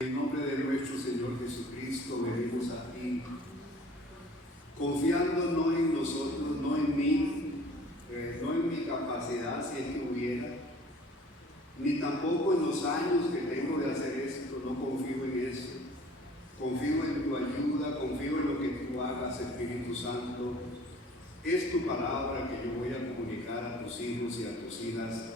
En nombre de nuestro Señor Jesucristo venimos a ti, confiando no en nosotros, no en mí, no en mi capacidad si es que hubiera, ni tampoco en los años que tengo de hacer esto. No confío en eso. Confío en tu ayuda, confío en lo que tú hagas, Espíritu Santo. Es tu palabra que yo voy a comunicar a tus hijos y a tus hijas.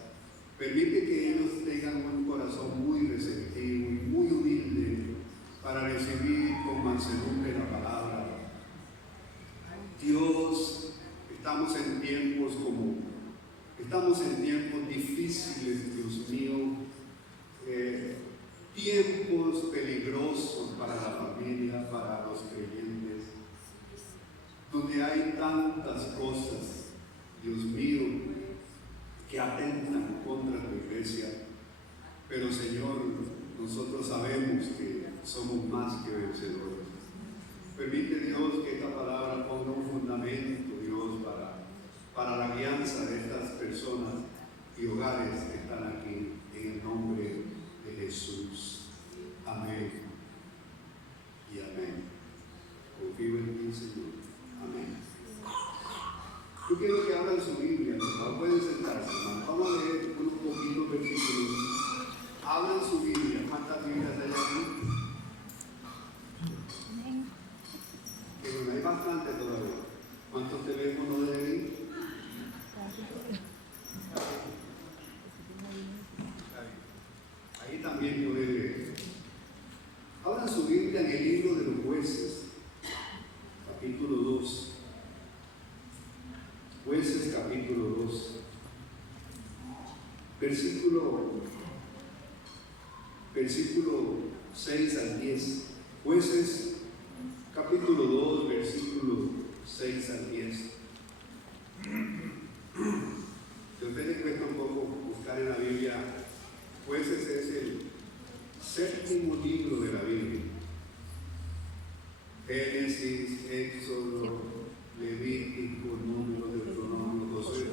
Permite que ellos tengan un corazón muy receptivo y muy humilde para recibir con mansedumbre la palabra. Dios, estamos en tiempos difíciles, Dios mío, tiempos peligrosos para la familia, para los creyentes, donde hay tantas cosas, Dios mío, que atentan contra tu iglesia. Pero Señor, nosotros sabemos que somos más que vencedores. Permite, Dios, que esta palabra ponga un fundamento, Dios, para la guianza de estas personas y hogares que están aquí, en el nombre de Jesús. Amén y amén. Confío en ti, Señor. Amén. Yo quiero que abran su Biblia, por favor. Pueden sentarse, hermano. Vamos a leer unos poquitos versículos. Abran su Biblia. ¿Cuántas Biblias hay aquí? Bueno, hay bastante todavía. ¿Cuántos teléfonos deben ir? Ahí también yo debe. Abran su Biblia en el libro de los Jueces, capítulo 2. Jueces capítulo 2, versículo 6 al 10. Jueces capítulo 2, versículo 6 al 10. Si a ustedes les cuesta un poco buscar en la Biblia, Jueces es el séptimo libro de la Biblia. Génesis, Éxodo, Levítico, Número, Deuteronomio, Josué,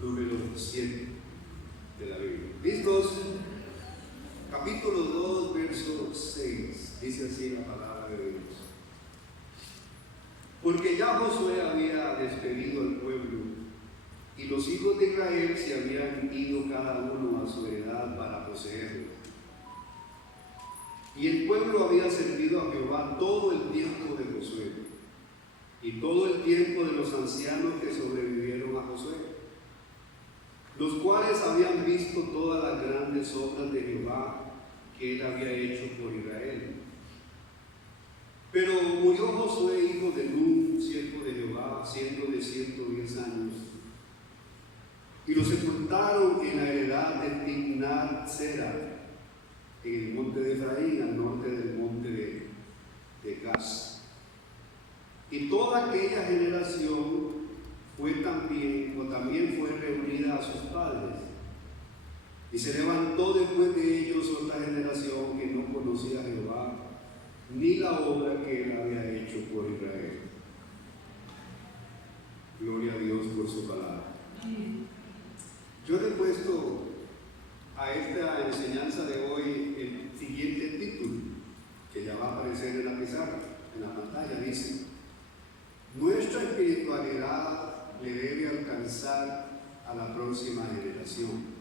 número 7 de la Biblia. ¿Listos? Capítulo 2, verso 6. Dice así la palabra de Dios. Porque ya Josué había despedido al pueblo, y los hijos de Israel se habían ido cada uno a su heredad para poseerlo. Y el pueblo había servido a Jehová todo el tiempo de Josué y todo el tiempo de los ancianos que sobrevivieron a Josué, los cuales habían visto todas las grandes obras de Jehová que él había hecho por Israel. Pero murió Josué, hijo de Nun, siervo de Jehová, siendo de 110 años, y lo sepultaron en la heredad de Timnat-Sera, en el monte de Efraín, al norte del monte de Gaz. Y toda aquella generación también fue reunida a sus padres. Y se levantó después de ellos otra generación que no conocía a Jehová, ni la obra que él había hecho por Israel. Gloria a Dios por su palabra. Yo le he puesto a esta enseñanza de hoy el siguiente título, que ya va a aparecer en la pizarra, en la pantalla. Dice: nuestra espiritualidad le debe alcanzar a la próxima generación.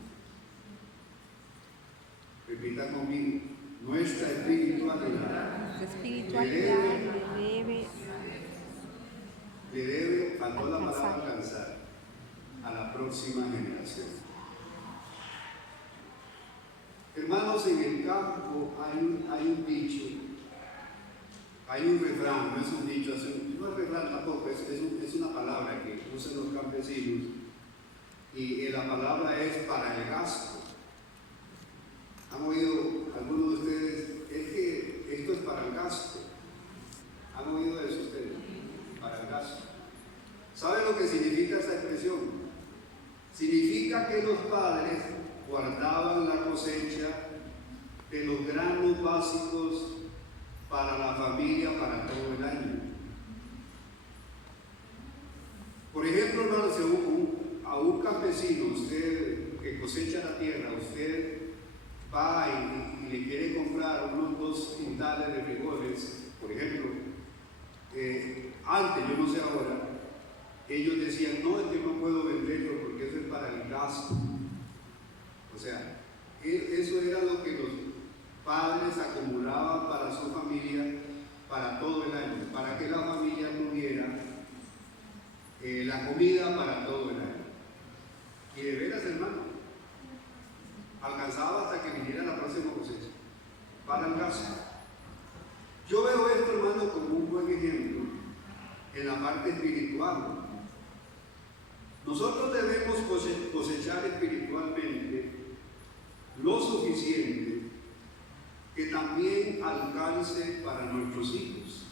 Repita conmigo: nuestra espiritualidad le debe, faltó la palabra alcanzar, a la próxima generación. Hermanos, en el campo hay un dicho, hay un refrán, no es un dicho, no es refrán tampoco, es una palabra que usan los campesinos, y la palabra es para el gasto. ¿Han oído algunos de ustedes? Es que esto es para el gasto. ¿Han oído eso ustedes? Para el gasto. ¿Saben lo que significa esa expresión? Significa que los padres guardaban la cosecha de los granos básicos para la familia para todo el año. Por ejemplo, hermanos, a un campesino, usted que cosecha la tierra, usted va y le quiere comprar unos 2 quintales de frijoles, por ejemplo, antes, yo no sé ahora, ellos decían, no, es que no puedo venderlo porque eso es para el gasto. O sea, eso era lo que los padres acumulaban para su familia para todo el año, para que la familia tuviera la comida para todo el año. Y de veras, hermano, alcanzaba hasta que viniera la próxima cosecha para el gasto. Yo veo esto, hermano, como un buen ejemplo en la parte espiritual. Nosotros debemos cosechar espiritualmente lo suficiente que también alcance para nuestros hijos.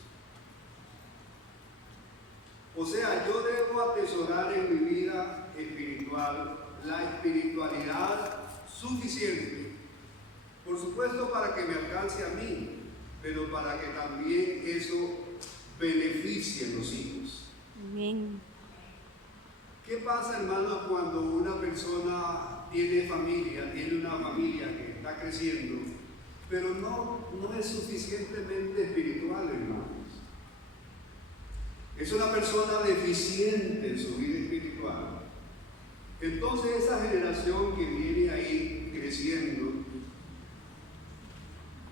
O sea, yo debo atesorar en mi vida espiritual la espiritualidad suficiente, por supuesto para que me alcance a mí, pero para que también eso beneficie a los hijos. Amén. ¿Qué pasa, hermanos, cuando una persona tiene una familia que está creciendo, pero no es suficientemente espiritual, hermanos? Es una persona deficiente en su vida espiritual. Entonces esa generación que viene ahí creciendo,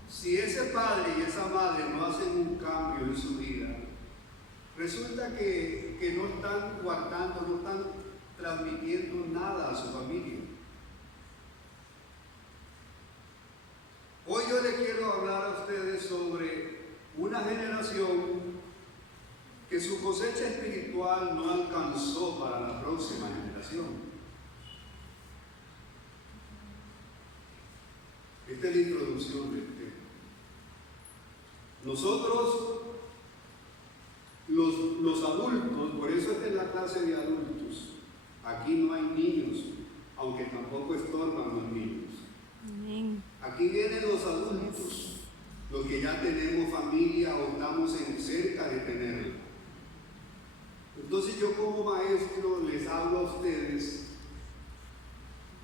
si ese padre y esa madre no hacen un cambio en su vida, resulta que no están guardando, no están transmitiendo nada a su familia. Hoy yo les quiero hablar a ustedes sobre una generación que su cosecha espiritual no alcanzó para la próxima generación. Esta es la introducción del tema. Nosotros, los adultos, por eso esta es la clase de adultos. Aquí no hay niños, aunque tampoco estorban los niños. Amén. Aquí vienen los adultos, los que ya tenemos familia o estamos cerca de tenerla. Entonces yo como maestro les hablo a ustedes,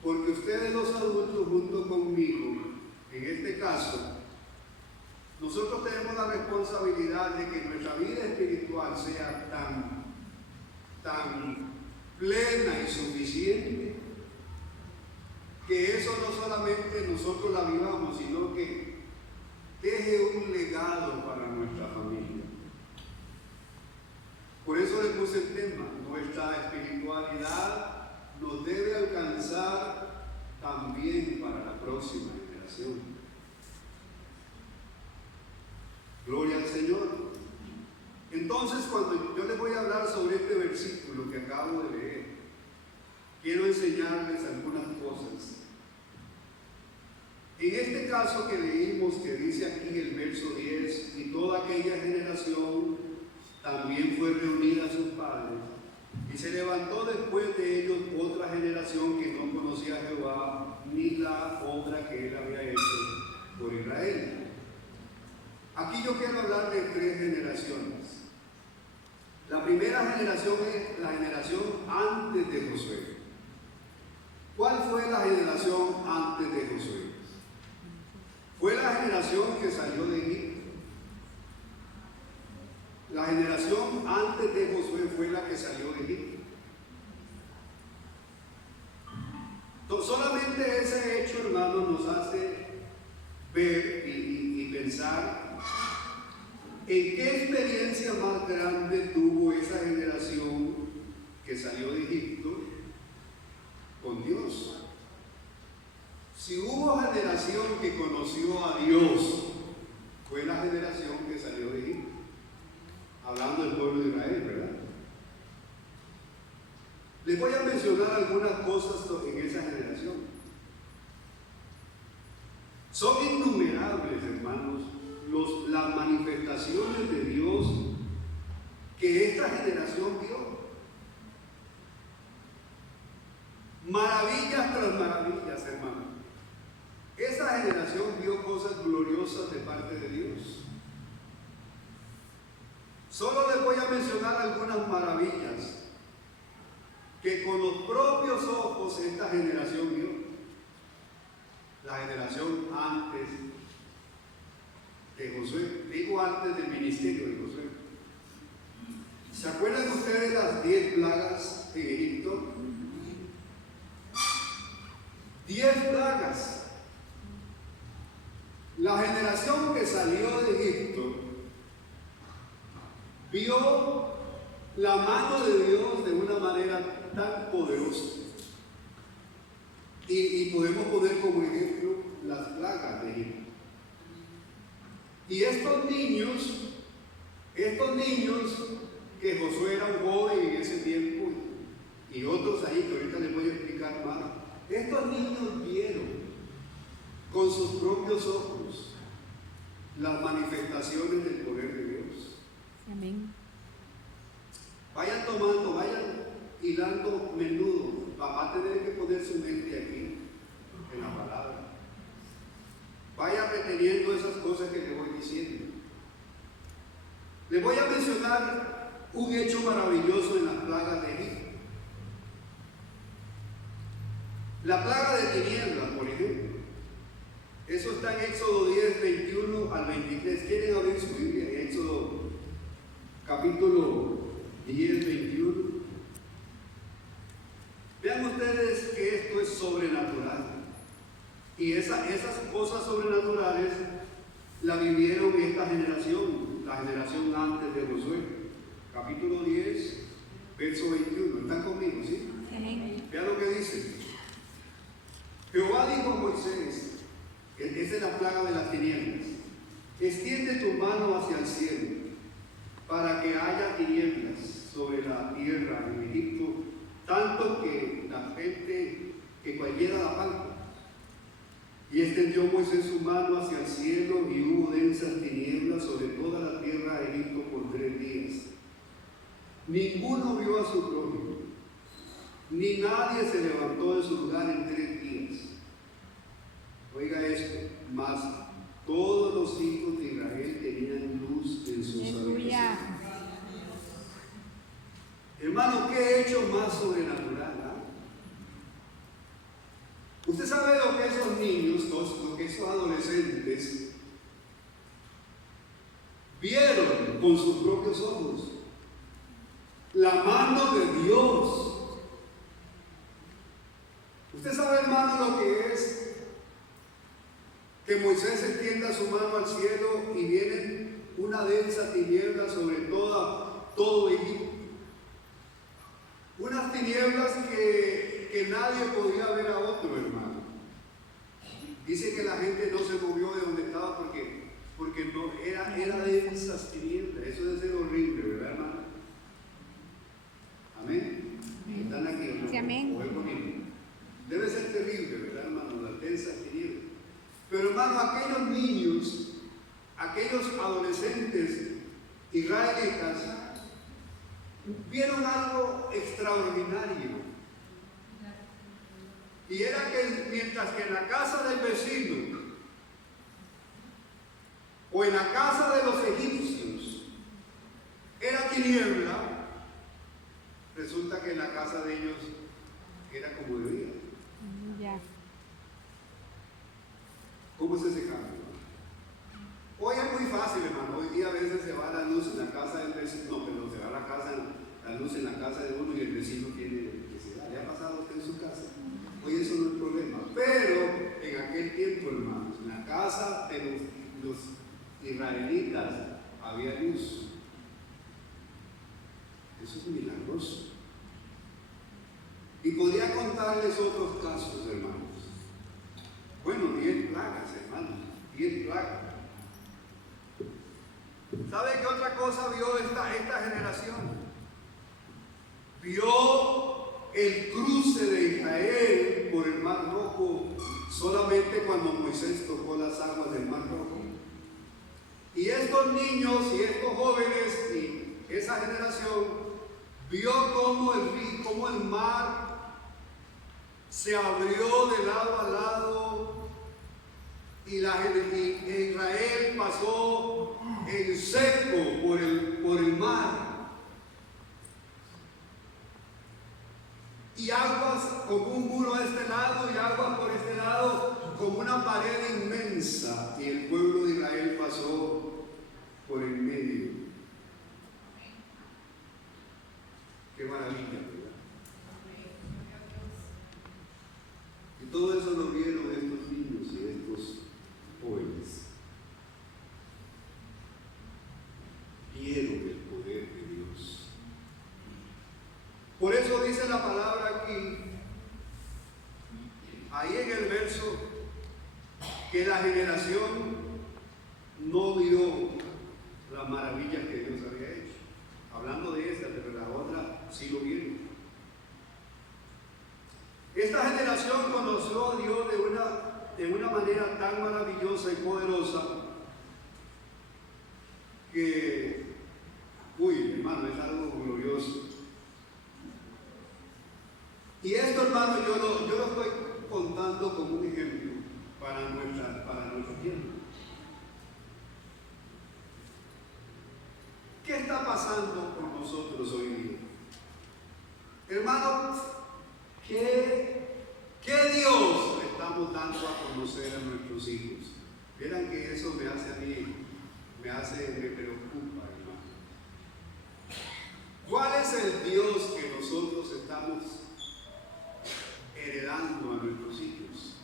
porque ustedes los adultos junto conmigo, en este caso, nosotros tenemos la responsabilidad de que nuestra vida espiritual sea tan plena y suficiente, que eso no solamente nosotros la vivamos, sino que deje un legado para nuestra familia. Por eso le puse el tema, nuestra espiritualidad nos debe alcanzar también para la próxima generación. Gloria al Señor. Entonces, cuando yo les voy a hablar sobre este versículo que acabo de leer, quiero enseñarles algunas cosas. En este caso que leímos, que dice aquí el verso 10, y toda aquella generación también fue reunida a sus padres, y se levantó después de ellos otra generación que no conocía a Jehová, ni la obra que él había hecho por Israel. Aquí yo quiero hablar de 3 generaciones. La primera generación es la generación antes de Josué. ¿Cuál fue la generación antes de Josué? Fue la generación que salió de Egipto. La generación antes de Josué fue la que salió de Egipto. Solamente ese hecho, hermano, nos hace ver y pensar en qué experiencia más grande tuvo esa generación que salió de Egipto con Dios. Si hubo generación que conoció a Dios, fue la generación que salió de Egipto. Hablando del pueblo de Israel, ¿verdad? Les voy a mencionar algunas cosas en esa generación. Son innumerables, hermanos, las manifestaciones de Dios que esta generación vio. Maravillas tras maravillas, hermanos. Esa generación vio cosas gloriosas de parte de Dios. Solo les voy a mencionar algunas maravillas que con los propios ojos esta generación vio. la generación antes de Josué, digo antes del ministerio de Josué. ¿Se acuerdan ustedes de las 10 plagas en Egipto? 10 plagas. La generación que salió de Egipto vio la mano de Dios de una manera tan poderosa. Y podemos poner como ejemplo las plagas de Egipto. Y estos niños que Josué era un joven en ese tiempo, y otros ahí que ahorita les voy a explicar más, estos niños vieron con sus propios ojos las manifestaciones del poder de Dios. Amén. Vayan tomando, vayan hilando menudo. Va a tener que poner su mente aquí, en la palabra. Vaya reteniendo esas cosas que le voy diciendo. Les voy a mencionar un hecho maravilloso en las plagas de Egipto. La plaga de tinieblas, por ejemplo. Eso está en Éxodo 10, 21 al 23. ¿Quieren abrir su Biblia? En Éxodo capítulo 10, 21. Vean ustedes que esto es sobrenatural. Y esas cosas sobrenaturales la vivieron esta generación, la generación antes de Josué. Capítulo 10, verso 21. ¿Están conmigo? ¿Sí? Amén. Vean lo que dice. Jehová dijo a Moisés, esa es la plaga de las tinieblas: extiende tu mano hacia el cielo, para que haya tinieblas sobre la tierra en Egipto, tanto que la gente, que cualquiera la palpa. Y extendió Moisés su mano hacia el cielo, y hubo densas tinieblas sobre toda la tierra de Egipto por 3 días. Ninguno vio a su prójimo, ni nadie se levantó de su lugar en 3 días. Oiga esto, mas todos los hijos de Israel tenían luz en sus habitaciones. Hermano, ¿qué hecho más sobrenatural? Usted sabe lo que esos niños, lo que esos adolescentes vieron con sus propios ojos. La mano de Dios. Usted sabe, hermano, lo que es que Moisés extienda su mano al cielo y viene una densa tiniebla sobre todo Egipto. Unas tinieblas que nadie podía ver a otro, hermano. Dice que la gente no se movió de donde estaba porque no era densas tinieblas. Eso debe ser horrible, ¿verdad, hermano? Amén. ¿Están aquí? ¿No? Sí, amén. Debe ser terrible, ¿verdad, hermano? Las densas tinieblas. Pero, hermano, aquellos niños, aquellos adolescentes israelitas, vieron algo extraordinario. Y era que mientras que en la casa del vecino o en la casa de los egipcios era tiniebla, resulta que en la casa de ellos era como de día. Ya. ¿Cómo es ese cambio? Hoy es muy fácil, hermano. Hoy día a veces se va la luz en la casa del vecino, no, pero se va la luz en la casa de uno y el vecino tiene electricidad. ¿Le ha pasado a usted en su casa? Hoy eso no es problema. Pero en aquel tiempo, hermanos, en la casa de los israelitas había luz. Eso es milagroso. Y podría contarles otros casos, hermanos. Bueno, 10 plagas, hermanos. 10 plagas. ¿Sabe qué otra cosa vio esta generación? Vio el cruce de Israel por el Mar Rojo solamente cuando Moisés tocó las aguas del Mar Rojo. Y estos niños y estos jóvenes y esa generación vio cómo el mar se abrió de lado a lado y Israel pasó en seco por el mar. Y aguas como un muro a este lado y aguas por este lado, como una que la generación no vio las maravillas que Dios había hecho. Hablando de esta, pero la otra sí lo vieron. Esta generación conoció a Dios de una manera tan maravillosa y poderosa que, hermano, es algo glorioso. Y esto, hermano, yo lo estoy contando como un ejemplo para nuestro tiempo. ¿Qué está pasando con nosotros hoy día? Hermanos, ¿qué Dios le estamos dando a conocer a nuestros hijos? Verán que eso me hace a mí, me preocupa, hermano. ¿Cuál es el Dios que nosotros estamos heredando a nuestros hijos?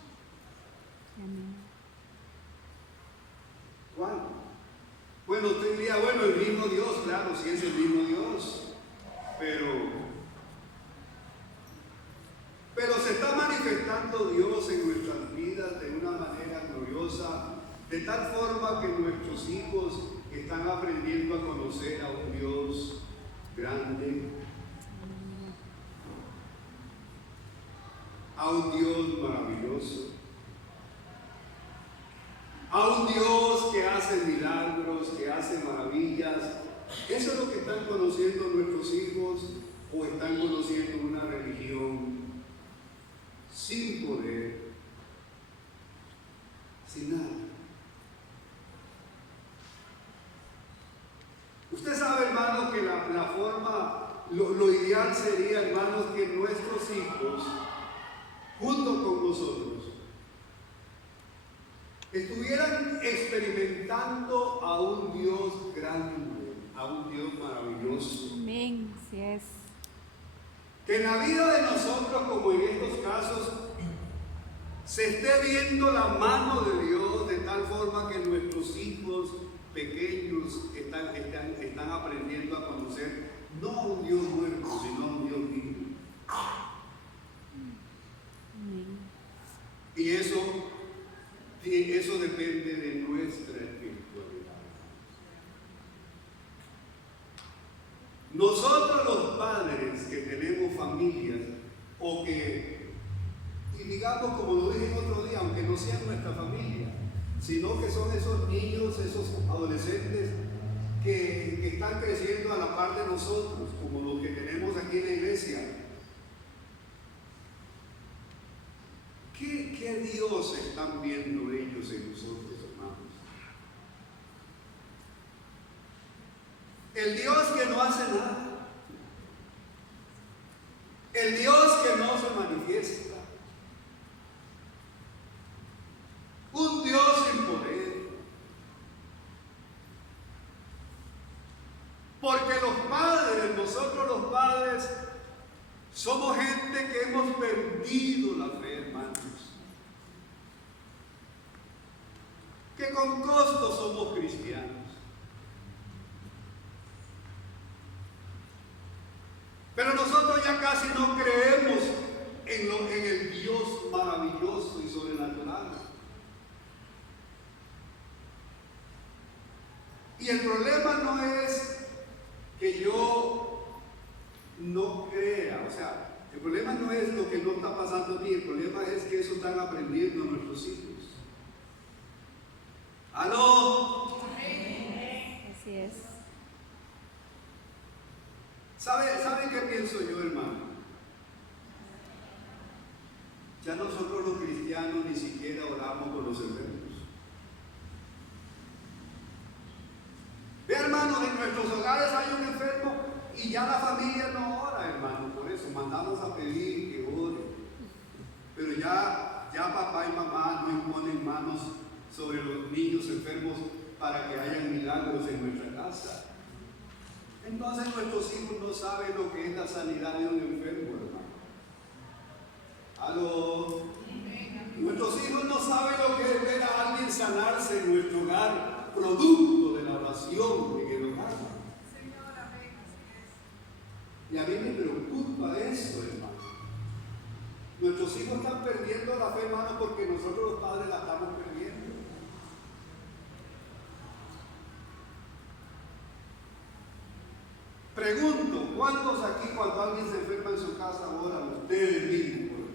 Amén. ¿Cuál? Bueno, usted diría, el mismo Dios, claro, sí es el mismo Dios, pero se está manifestando Dios en nuestras vidas de una manera gloriosa, de tal forma que nuestros hijos están aprendiendo a conocer a un Dios grande, a un Dios maravilloso, a un Dios que hace milagros, que hace maravillas. Eso es lo que están conociendo nuestros hijos, o están conociendo una religión sin poder, sin nada. Usted sabe, hermano, que la forma, lo ideal sería, hermanos, que nuestros hijos, junto con nosotros, estuvieran experimentando a un Dios grande, a un Dios maravilloso. Amén, sí es. Que en la vida de nosotros, como en estos casos, se esté viendo la mano de Dios de tal forma que nuestros hijos pequeños están aprendiendo a conocer no a un Dios muerto, sino a un Dios vivo. Amén. Y eso depende de nuestra espiritualidad. Nosotros los padres que tenemos familias, y digamos como lo dije otro día, aunque no sea nuestra familia, sino que son esos niños, esos adolescentes que están creciendo a la par de nosotros, como los que tenemos aquí en la iglesia. ¿Qué Dios están viendo ellos en nosotros, hermanos? El Dios que no hace nada. El Dios que no se manifiesta. Un Dios sin poder. Porque nosotros los padres, somos gente que hemos perdido la fe, hermanos. Que con costo somos cristianos. Pero nosotros ya casi no creemos en el Dios maravilloso y sobrenatural. Y el problema no es que yo no crea, el problema no es lo que no está pasando a mí, el problema es que eso están aprendiendo nuestros hijos. ¡Aló! Así es. ¿Sabe qué pienso yo, hermano? Ya nosotros los cristianos ni siquiera oramos por los enfermos. Ve, hermano, en nuestros hogares hay un enfermo y ya la familia no ora, hermano, por eso mandamos a pedir que ore. Pero ya papá y mamá no imponen manos sobre los niños enfermos para que haya milagros en nuestra casa. Entonces nuestros hijos no saben lo que es la sanidad de un enfermo, hermano. ¿Aló? Nuestros hijos no saben lo que es ver a alguien sanarse en nuestro hogar, producto de la oración en el hogar. Y a mí me preocupa eso, hermano. Nuestros hijos están perdiendo la fe, hermano, porque nosotros los padres la estamos perdiendo. Pregunto, ¿cuántos aquí cuando alguien se enferma en su casa oran ustedes mismos?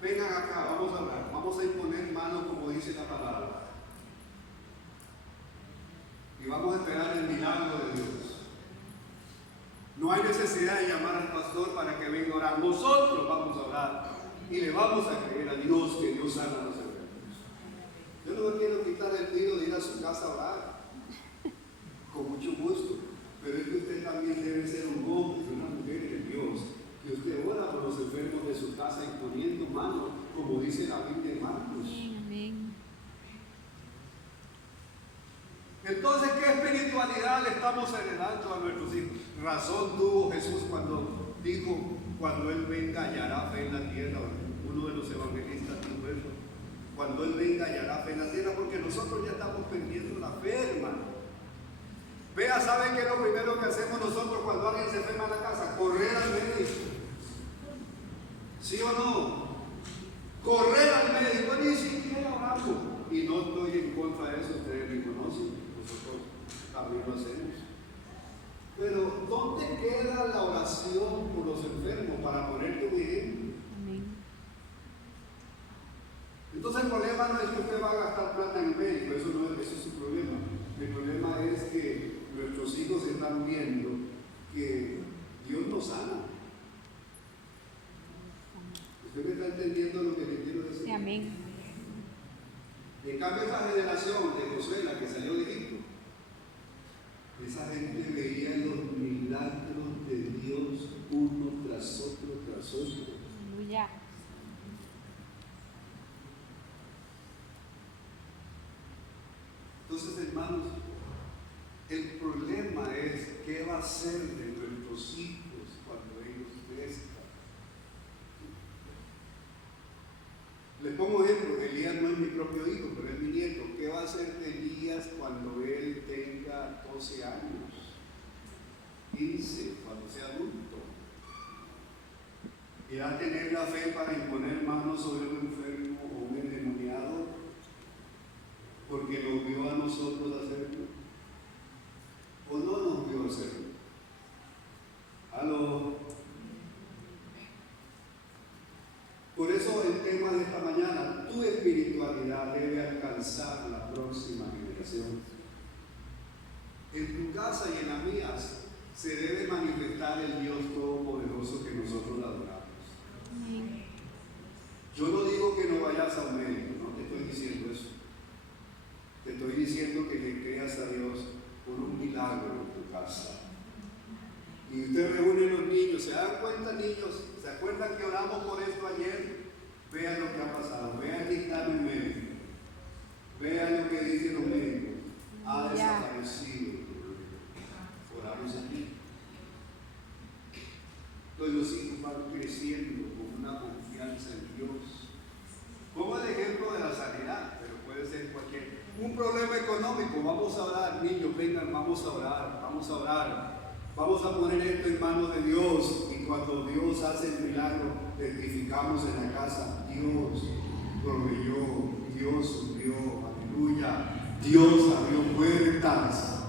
Vengan acá, vamos a hablar, vamos a imponer manos como dice la palabra. Y vamos a esperar el milagro de Dios. No hay necesidad de llamar al pastor para que venga a orar. Nosotros vamos a orar y le vamos a creer a Dios que Dios sana a los enfermos. Yo no me quiero quitar el tiro de ir a su casa a orar, con mucho gusto, pero es que usted también debe ser un hombre y una mujer de Dios, que usted ora por los enfermos de su casa imponiendo manos, como dice la Biblia en Marcos. Amén. Entonces, ¿qué espiritualidad le estamos heredando a nuestros hijos? Razón tuvo Jesús cuando dijo, cuando Él venga hallará fe en la tierra. Uno de los evangelistas dijo eso. Cuando Él venga hallará fe en la tierra, porque nosotros ya estamos perdiendo la fe, hermano. Vea, ¿saben qué es lo primero que hacemos nosotros cuando alguien se enferma en la casa? Correr al médico. ¿Sí o no? Correr al médico, ni siquiera oramos. Y no estoy en contra de eso, ustedes me conocen. Nosotros también lo hacemos. Pero ¿dónde queda la oración por los enfermos para ponerte un ejemplo? Amén. Entonces el problema no es que usted va a gastar plata en el médico, eso no es, ese es su problema. El problema es que nuestros hijos están viendo que Dios nos sana. ¿Usted me está entendiendo lo que le quiero decir? Sí, amén. En cambio, esa generación de Josué, la que salió de Egipto, esa gente veía los milagros de Dios uno tras otro, tras otro. Aleluya. Entonces, hermanos, el problema es qué va a ser de nuestros hijos cuando ellos crezcan. Les pongo ejemplo, Elías no es mi propio hijo, pero es mi nieto. ¿Qué va a hacer Elías cuando él tenga 12 años? 15, cuando sea adulto. ¿Irá a tener la fe para imponer manos sobre un enfermo o un endemoniado? Porque nos vio a nosotros hacerlo. ¿O no nos vio hacerlo? ¿Aló? Por eso el tema de esta mañana, tu espiritualidad debe alcanzar la próxima generación. En tu casa y en las mías se debe manifestar el Dios Todopoderoso que nosotros adoramos. Amén. Yo no digo que no vayas a un médico, no te estoy diciendo eso. Te estoy diciendo que le creas a Dios por un milagro en tu casa. Y usted reúne a los niños, ¿se dan cuenta, niños? ¿Se acuerdan que oramos por esto ayer? Vean lo que ha pasado, vean el dictamen médico, vean lo que dicen los médicos. Ha desaparecido. Oramos aquí. Entonces los hijos van creciendo con una confianza en Dios. Pongo el ejemplo de la sanidad, pero puede ser cualquier. Un problema económico, vamos a orar, niños, vengan, vamos a orar, vamos a orar. Vamos a poner esto en manos de Dios y cuando Dios hace el milagro, testificamos en la casa, Dios proveyó, Dios suplió, aleluya, Dios abrió puertas.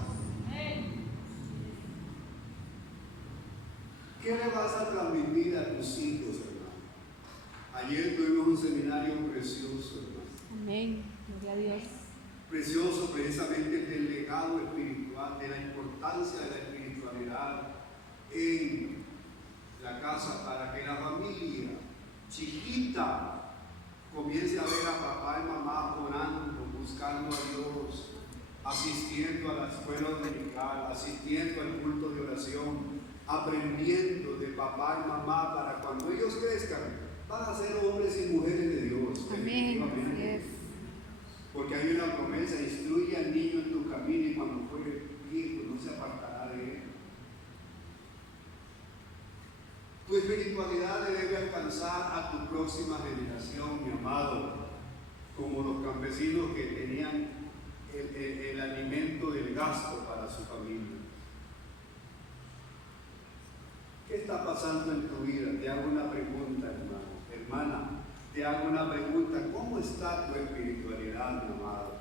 ¿Qué le vas a transmitir a tus hijos, hermano? Ayer tuvimos un seminario precioso, hermano. Amén. Gloria a Dios. Precioso precisamente del legado espiritual, de la importancia de la espiritualidad en la casa para que la familia chiquita comience a ver a papá y mamá orando, buscando a Dios, asistiendo a la escuela dominical, asistiendo al culto de oración, aprendiendo de papá y mamá para cuando ellos crezcan van a ser hombres y mujeres de Dios. Amén. Así es. Porque hay una promesa, instruye al niño en tu camino y cuando fuere viejo no se apartará de él. Tu espiritualidad debe alcanzar a tu próxima generación, mi amado, como los campesinos que tenían el alimento del gasto para su familia. ¿Qué está pasando en tu vida? Te hago una pregunta, hermano, hermana. Te hago una pregunta, ¿cómo está tu espiritualidad, mi amado?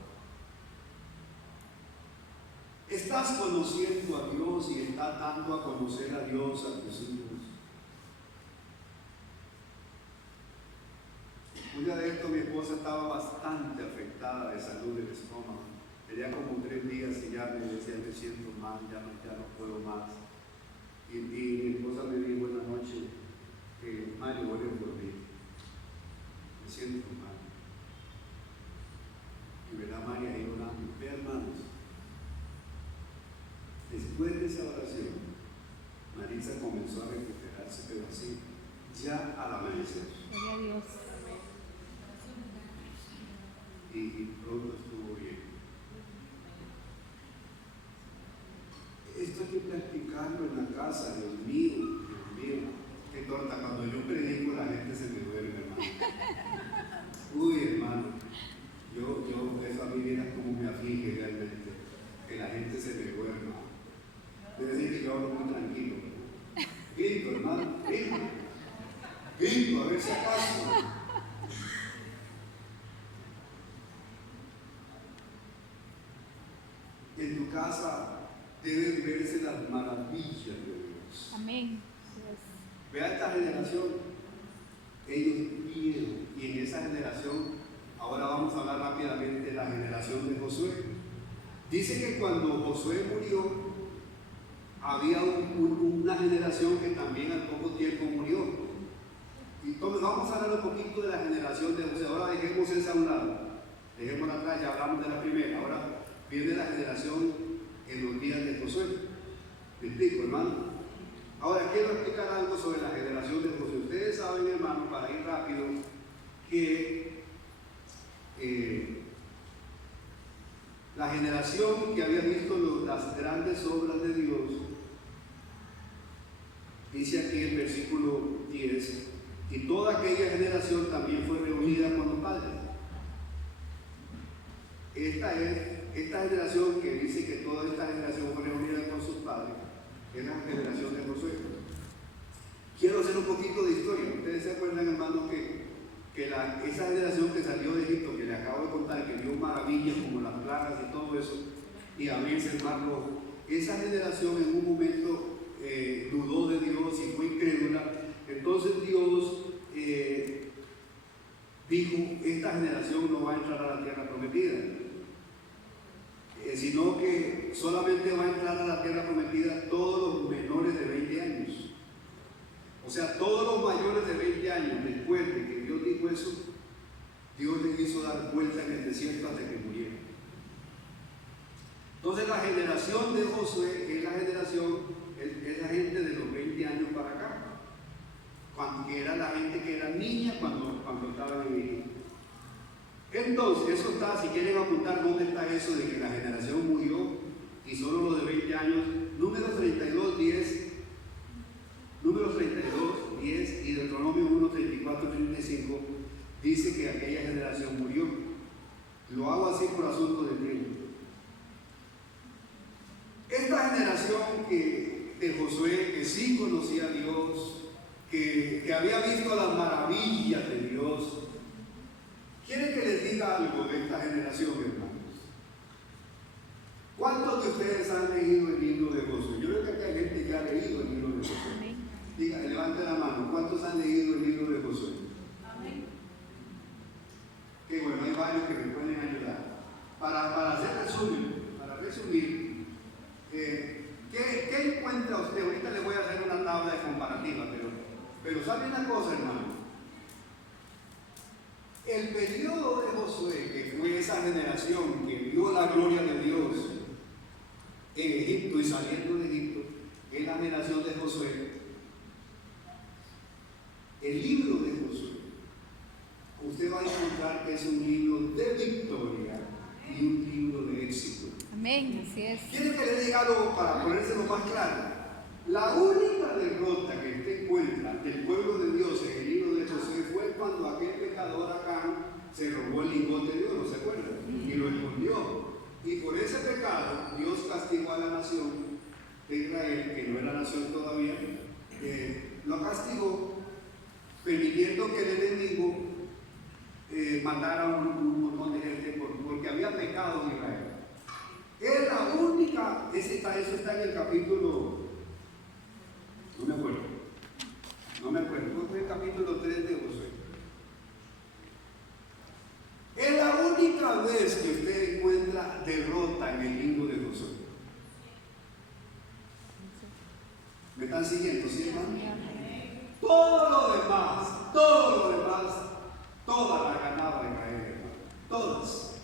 Estás conociendo a Dios y estás dando a conocer a Dios a tus hijos. Un día de esto mi esposa estaba bastante afectada de salud del estómago. Tenía como 3 días y ya me decía, me siento mal, ya no puedo más. Y mi esposa me dijo una noche que Mario, ore por mí, me siento mal. Y verá María ahí orando. Ve, hermanos, después de esa oración, Marisa comenzó a recuperarse, pero así, ya al amanecer. Gloria a Dios. Y pronto estuvo bien. Esto hay que practicarlo en la casa, Dios mío, qué torta, cuando yo predico la gente se me duerme, hermano. Uy, hermano, eso a mí viene como me aflige realmente, que la gente se me duerma. Debe decir que yo hablo muy tranquilo. Grito, hermano, grito, a ver si acaso. En tu casa deben verse las maravillas de Dios. Amén. Vea esta generación, ellos vieron, y en esa generación, ahora vamos a hablar rápidamente de la generación de Josué. Dice que cuando Josué murió, había una generación que también al poco tiempo murió. Y vamos a hablar un poquito de la generación de Josué. Ahora dejemos esa a un lado, dejémosla atrás, ya hablamos de la primera. Ahora viene la generación en los días de Josué. ¿Me explico, hermano? Ahora quiero explicar algo sobre la generación de Josué. Ustedes saben, hermano, para ir rápido, que la generación que había visto las grandes obras de Dios, dice aquí el versículo 10, y toda aquella generación también fue reunida con los padres. Esta generación que dice que toda esta generación fue reunida con sus padres, es la generación de Josué. Quiero hacer un poquito de historia. Ustedes se acuerdan, hermano, que esa generación que salió de Egipto, que les acabo de contar, que vio maravillas como las plagas y todo eso, y abrirse el mar rojo, esa generación en un momento dudó de Dios y fue incrédula. Entonces Dios dijo, esta generación no va a entrar a la tierra prometida, sino que solamente va a entrar a la tierra prometida todos los menores de 20 años. O sea, todos los mayores de 20 años, después de que Dios dijo eso, Dios les hizo dar vuelta en el desierto hasta que murieron. Entonces la generación de Josué es la gente de los 20 años para acá, que era la gente que era niña cuando estaban en Egipto. Entonces, eso está, si quieren apuntar dónde está eso de que la generación murió y solo los de 20 años, Números 32, 10 y Deuteronomio 1, 34, 35 dice que aquella generación murió. Lo hago así por asunto de tiempo. Esta generación de Josué, que sí conocía a Dios, que había visto las maravillas de Dios, ¿quieren que les diga algo de esta generación, hermanos? ¿Cuántos de ustedes han leído el libro de Josué? Yo creo que aquí hay gente que ha leído el libro de Josué. Diga, levante la mano. ¿Cuántos han leído el libro de Josué? Amén. Qué bueno, hay varios que me pueden ayudar. Para resumir, ¿qué encuentra usted? Ahorita le voy a hacer una tabla de comparativa, pero ¿sabe una cosa, hermano? El periodo de Josué, que fue esa generación que vio la gloria de Dios en Egipto y saliendo de Egipto, es la generación de Josué. El libro de Josué, usted va a encontrar que es un libro de victoria y un libro de éxito. Amén, así es. ¿Quiere que le diga algo para ponérselo más claro? La única derrota que usted encuentra del pueblo de Dios en el libro de Josué fue cuando aquel pecador Acán se robó el lingote de oro, ¿se acuerdan? Y lo escondió. Y por ese pecado Dios castigó a la nación de Israel, que no era nación todavía, lo castigó permitiendo que el enemigo matara a un montón de gente porque había pecado en Israel. Es la única el capítulo, no me acuerdo, creo que fue el capítulo 3 de Josué. Es la única vez que usted encuentra derrota en el libro de Josué. ¿Me están siguiendo? ¿Sí, hermano? Todo lo demás, todas las ganaba Israel, hermano. Todas.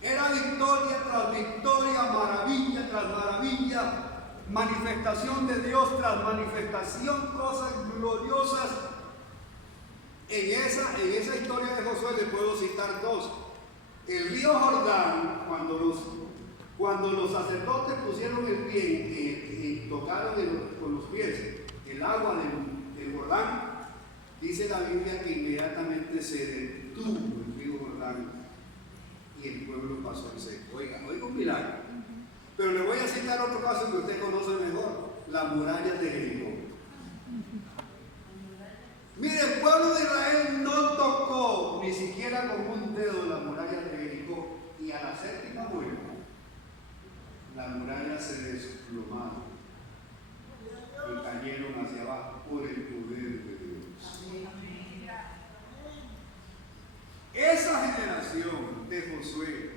Era victoria tras victoria, maravilla tras maravilla, manifestación de Dios tras manifestación, cosas gloriosas. En esa historia de Josué le puedo citar dos. El río Jordán, cuando los sacerdotes pusieron el pie y tocaron con los pies el agua del Jordán, dice la Biblia que inmediatamente se detuvo el río Jordán y el pueblo pasó en seco. Oiga un milagro. Pero le voy a citar otro caso que usted conoce mejor: las murallas de Jericó. Mire, el pueblo de Israel no tocó ni siquiera con un dedo las murallas de Jericó, y a la séptima vuelta las murallas se desplomaron y cayeron hacia abajo por el poder de Dios. Esa generación de Josué,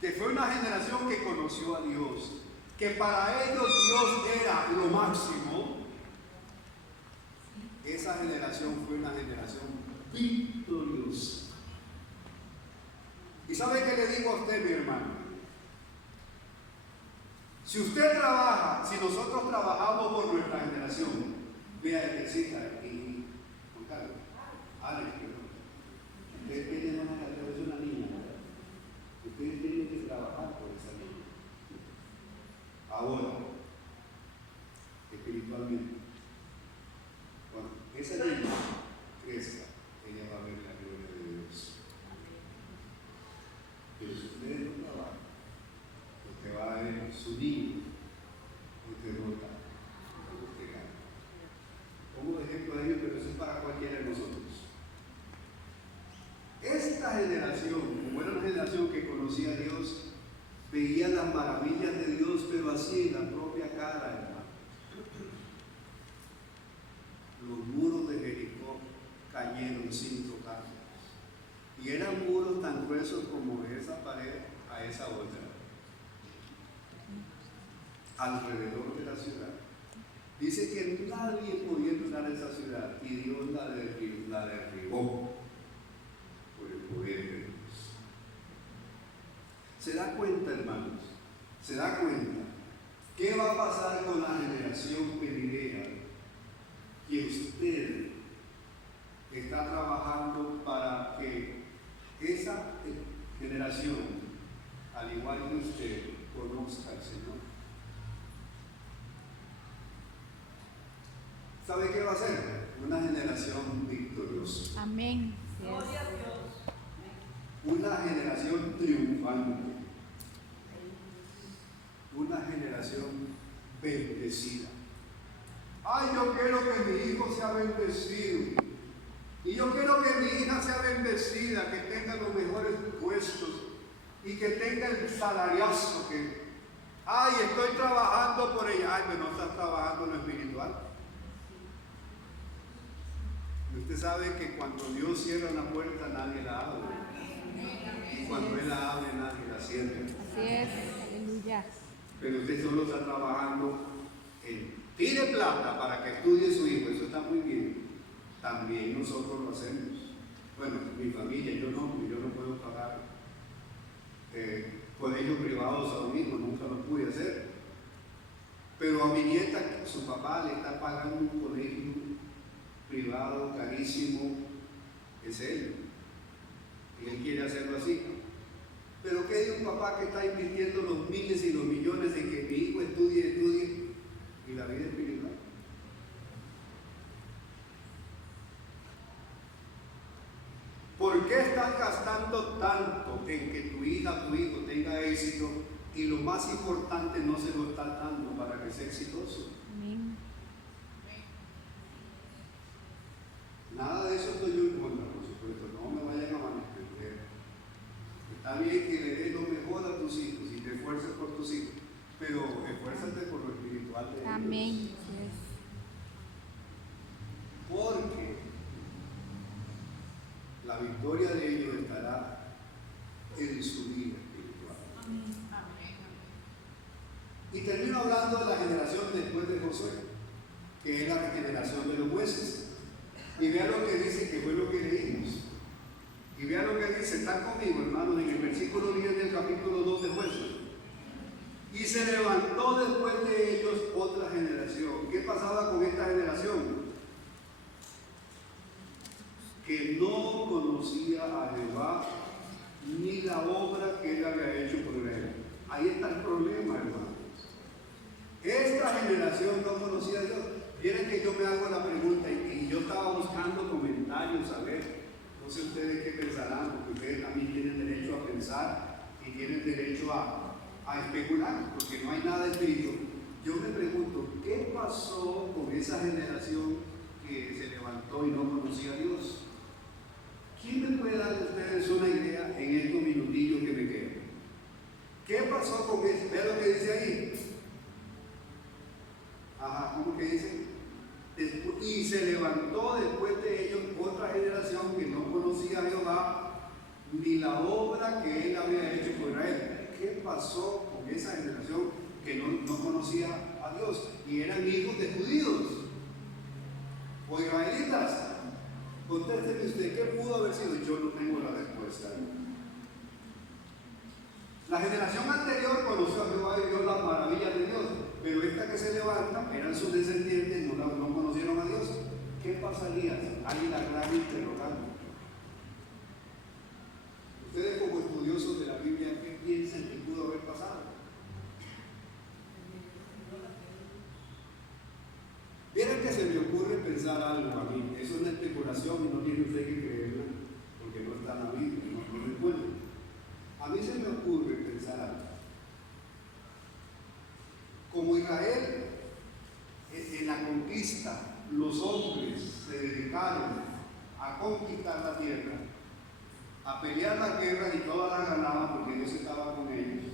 que fue una generación que conoció a Dios, que para ellos Dios era lo máximo, esa generación fue una generación victoriosa. ¿Y sabe qué le digo a usted, mi hermano? Si usted trabaja, si nosotros trabajamos por nuestra generación, vea, ejercita y Juan Carlos, Alex, ustedes tienen una niña, ustedes tienen que trabajar por esa niña. Ahora, espiritualmente, cuando esa niña crezca, ella va a ver la gloria de Dios. Pero si ustedes no trabajan, usted va a ver su niño y derrota cuando usted gana. Pongo de ejemplo de ellos, pero eso es para cualquiera de nosotros. Esta generación, como era una generación que conocía a Dios, veía las maravillas de Dios, pero así en la propia cara, hermano. Los muros de Jericó cayeron sin tocar. Y eran muros tan gruesos como esa pared a esa otra, alrededor de la ciudad. Dice que nadie podía entrar a esa ciudad y Dios la derribó por el poder de Dios. ¿Se da cuenta, hermanos? ¿Se da cuenta? ¿Qué va a pasar con la generación venidera? Que usted está trabajando para que esa generación, al igual que usted, conozca al Señor. ¿Sabe qué va a ser? Una generación victoriosa. Amén. Gloria a Dios. Una generación triunfante. Una generación bendecida. Ay, yo quiero que mi hijo sea bendecido. Y yo quiero que mi hija sea bendecida, que tenga los mejores puestos y que tenga el salariazo que... Ay, estoy trabajando por ella. Ay, pero no estás trabajando en lo espiritual. Y usted sabe que cuando Dios cierra una puerta, nadie la abre. Y cuando Él la abre, nadie la cierra. Así es. Aleluya. Pero usted solo está trabajando en tire plata para que estudie su hijo. Eso está muy bien. También nosotros lo hacemos. Bueno, mi familia, yo no puedo pagar colegios privados a un hijo, nunca lo pude hacer. Pero a mi nieta, su papá le está pagando un colegio privado carísimo, es él. Y él quiere hacerlo así. Pero ¿qué hay un papá que está invirtiendo los miles y los millones en que mi hijo estudie y la vida espiritual? ¿Por qué estás gastando tanto en que tu hija, tu hijo tenga éxito y lo más importante no se lo estás dando para que sea exitoso? Amén. Nada de eso estoy yo en contra, por supuesto, no me vayan a malentender. Está bien que le des lo mejor a tus hijos y te esfuerces por tus hijos, pero esfuérzate por lo espiritual de ellos. Amén. Porque la victoria de ellos estará en su vida espiritual. Y termino hablando de la generación después de Josué, que es la generación de los jueces. Y vean lo que dice, que fue lo que leímos. Y vean lo que dice, están conmigo, hermanos, en el versículo 10 del capítulo 2 de Jueces. Y se levantó después de ellos otra generación. ¿Qué pasaba con esta generación? Que no conocía a Jehová ni la obra que él había hecho por Israel. Ahí está el problema, hermanos. Esta generación no conocía a Dios. Miren que yo me hago la pregunta y yo estaba buscando comentarios, a ver, no sé ustedes qué pensarán, porque ustedes también tienen derecho a pensar y tienen derecho a especular, porque no hay nada escrito. Yo me pregunto, ¿qué pasó con esa generación que se levantó y no conocía a Dios? ¿Quién me puede dar de ustedes una idea en estos minutillos que me quedan? ¿Qué pasó con eso? Vean lo que dice ahí. Ajá, ¿cómo que dice? Y se levantó después de ellos otra generación que no conocía a Jehová ni la obra que él había hecho por Israel. ¿Qué pasó con esa generación que no conocía a Dios? Y eran hijos de judíos o israelitas. Contésteme usted, ¿qué pudo haber sido? Yo no tengo la respuesta. La generación anterior conoció a Jehová y vio las maravillas de Dios, pero esta que se levanta, eran sus descendientes, no conocieron a Dios. ¿Qué pasaría? Hay la gran interrogante. Ustedes como estudiosos de la Biblia, ¿qué piensan que pudo haber pasado? Vieron que se me ocurre pensar algo a mí. Eso es una especulación y no tiene usted que creerla, porque no está en la Biblia, no lo encuentro. A mí se me ocurre pensar algo. Como Israel, en la conquista, los hombres se dedicaron a conquistar la tierra, a pelear las guerras y todas las ganaban porque Dios estaba con ellos.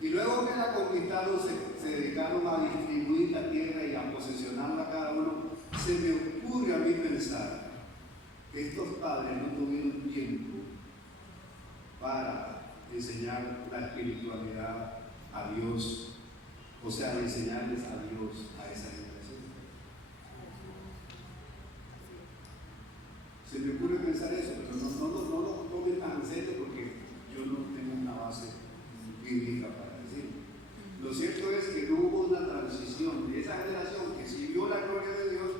Y luego que la conquistaron, se dedicaron a distribuir la tierra y a posesionarla cada uno. Se me ocurre a mí pensar que estos padres no tuvieron tiempo para enseñar la espiritualidad a Dios, o sea, enseñarles a Dios a esa generación. Se me ocurre pensar eso, pero no lo tomen tan en serio porque yo no tengo una base bíblica para decirlo. Lo cierto es que no hubo una transición de esa generación que sí vio la gloria de Dios,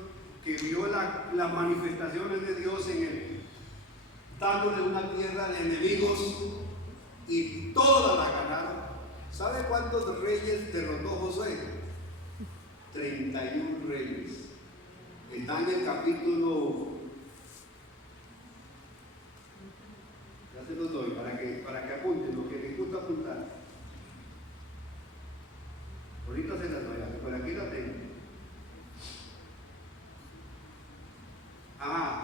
que vio las manifestaciones de Dios en él, dándole una tierra de enemigos y toda la ganaron. ¿Sabe cuántos reyes derrotó Josué? 31 reyes. Está en el capítulo, ya se los doy para que apunten lo que les gusta apuntar. Ahorita se las doy, por aquí la tengo.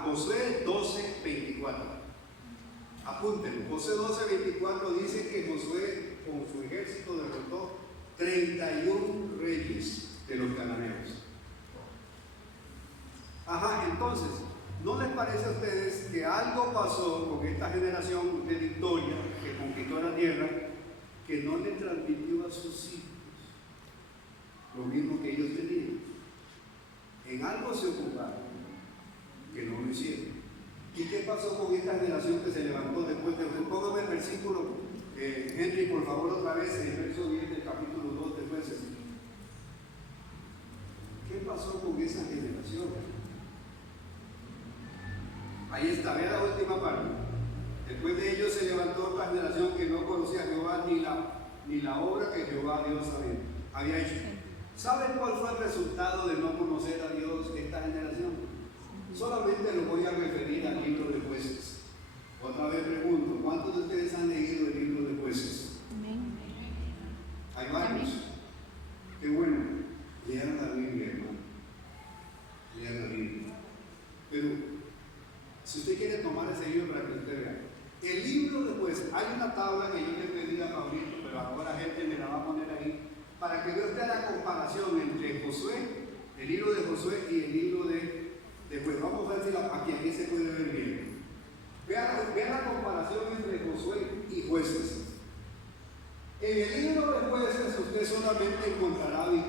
Josué 12:24. Apúntenlo. Josué 12:24 dice que Josué con su ejército derrotó 31 reyes de los cananeos. Entonces, ¿no les parece a ustedes que algo pasó con esta generación de victoria que conquistó la tierra que no le transmitió a sus hijos lo mismo que ellos tenían? En algo se ocuparon que no lo hicieron. ¿Y qué pasó con esta generación que se levantó después de Josué? Póngame el versículo, Henry, por favor, otra vez, en el verso 10 del capítulo 2 de Jueces. ¿Qué pasó con esa generación? Ahí está, vea la última parte. Después de ellos se levantó otra generación que no conocía a Jehová ni la obra que Jehová Dios había hecho. ¿Saben cuál fue el resultado de no conocer a Dios esta generación? Solamente lo voy a referir al libro de Jueces. Otra vez pregunto, ¿cuántos de ustedes han leído el libro de Jueces? Hay varios. Qué bueno. Lean la Biblia, hermano. Lean la Biblia. Pero, si usted quiere tomar ese libro para que usted vea, el libro de Jueces, hay una tabla que yo le pedí a Pablito, pero ahora la gente me la va a poner ahí, para que vea la comparación entre Josué, el libro de Josué y el libro de Jueces. Vamos a ver si aquí se puede ver bien. Vean la comparación entre Josué y Jueces. En el libro de Jueces usted solamente encontrará